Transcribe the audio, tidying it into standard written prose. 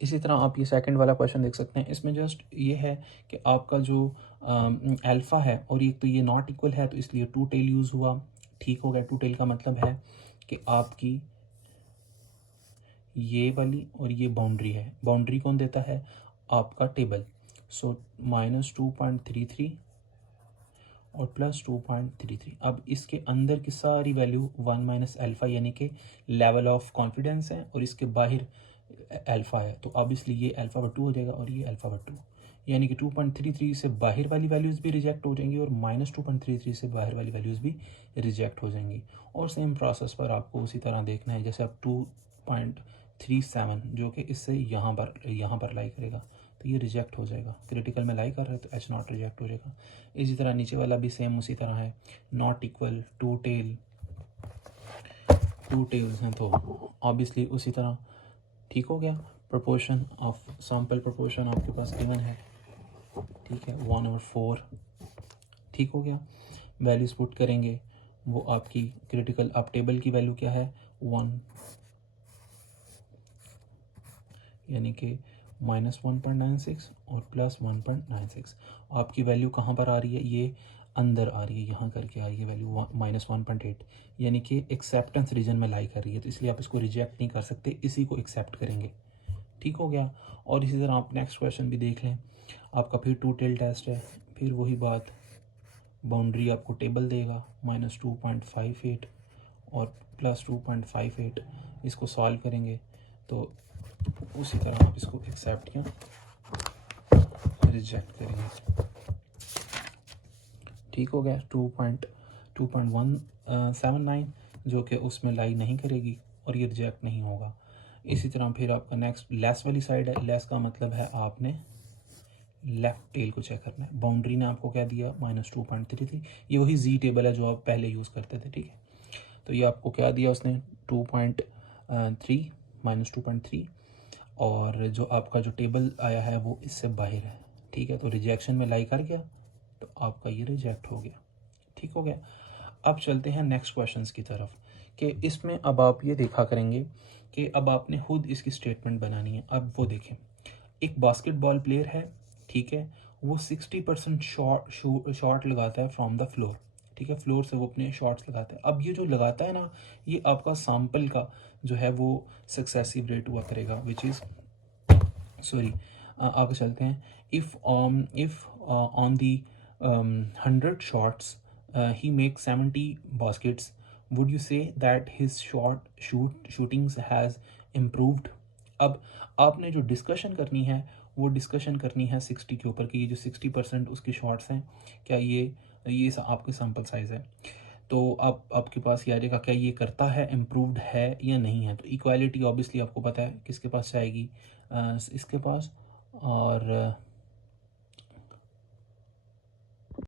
इसी तरह आप ये सेकंड वाला क्वेश्चन देख सकते हैं। इसमें जस्ट ये है कि आपका जो अल्फ़ा है और एक तो ये नॉट इक्वल है, तो इसलिए टू टेल यूज़ हुआ। ठीक हो गया। टू टेल का मतलब है कि आपकी ये वाली और ये बाउंड्री है। बाउंड्री कौन देता है? आपका टेबल। सो -2.33 और +2.33। अब इसके अंदर की सारी वैल्यू 1 माइनस अल्फ़ा यानी कि लेवल ऑफ कॉन्फिडेंस है, और इसके बाहर अल्फ़ा है, तो अब इसलिए ये अल्फ़ा/2 हो जाएगा और ये अल्फ़ा/2, यानी कि 2.33 से बाहर वाली वैल्यूज़ भी रिजेक्ट हो जाएंगी और -2.33 से बाहर वाली वैल्यूज़ भी रिजेक्ट हो जाएंगी। और सेम प्रोसेस पर आपको उसी तरह देखना है, जैसे अब 2.37 जो कि इससे यहाँ पर लाई करेगा, तो ये रिजेक्ट हो जाएगा। क्रिटिकल में लाई कर रहा है तो H0 रिजेक्ट हो जाएगा। इसी तरह नीचे वाला भी सेम उसी तरह है। नॉट इक्वल, टू टेल्स हैं तो ऑब्वियसली उसी तरह। ठीक हो गया। प्रोपोर्शन ऑफ सैम्पल प्रोपोर्शन आपके पास गिवन है, ठीक है, 1/4। ठीक हो गया। वैल्यूज पुट करेंगे, वो आपकी क्रिटिकल, अब टेबल की वैल्यू क्या है? 1, यानी कि -1.96 और +1.96। आपकी वैल्यू कहाँ पर आ रही है? ये अंदर आ रही है, यहाँ करके आ रही है वैल्यू -1.8, यानी कि एक्सेप्टेंस रीजन में लाई कर रही है, तो इसलिए आप इसको रिजेक्ट नहीं कर सकते, इसी को एक्सेप्ट करेंगे। ठीक हो गया। और इसी तरह आप नेक्स्ट क्वेश्चन भी देख लें। आपका फिर टू टेल टेस्ट है, फिर वही बात, बाउंड्री आपको टेबल देगा -2.58 और +2.58। इसको सॉल्व करेंगे तो उसी तरह आप इसको एक्सेप्ट या रिजेक्ट करेंगे। ठीक हो गया। 2.179 जो कि उसमें लाई नहीं करेगी और ये रिजेक्ट नहीं होगा। इसी तरह फिर आपका नेक्स्ट लेस वाली साइड है। लेस का मतलब है आपने लेफ्ट टेल को चेक करना है। बाउंड्री ने आपको क्या दिया? -2.33। ये वही जी टेबल है जो आप पहले यूज़ करते थे, ठीक है। तो ये आपको क्या दिया उसने? 2.3 -2.3, और जो आपका जो टेबल आया है वो इससे बाहर है, ठीक है, तो रिजेक्शन में लाई कर गया, तो आपका ये रिजेक्ट हो गया। ठीक हो गया। अब चलते हैं नेक्स्ट क्वेश्चंस की तरफ, कि इसमें अब आप ये देखा करेंगे कि अब आपने खुद इसकी स्टेटमेंट बनानी है। अब वो देखें, एक बास्केटबॉल प्लेयर है, ठीक है, वो 60% शॉट लगाता है फ्रॉम द फ्लोर, ठीक है, फ्लोर से वो अपने शॉट्स लगाता है। अब ये जो लगाता है ना, ये आपका सैम्पल का जो है वो सक्सेसिव रेट हुआ करेगा, विच इज़ सॉरी, आगे चलते हैं। If on the 100 shots he make 70 baskets, would you say that his shootings has improved. अब आपने जो डिस्कशन करनी है वो डिस्कशन करनी है 60 के ऊपर, कि ये जो 60% उसकी शॉट्स हैं, क्या ये आपके सैम्पल साइज़ है। तो आप आपके पास ये आ जाएगा, क्या ये करता है, इम्प्रूव्ड है या नहीं है। तो इक्वालिटी ऑब्वियसली आपको पता है किसके पास जाएगी, इसके पास, और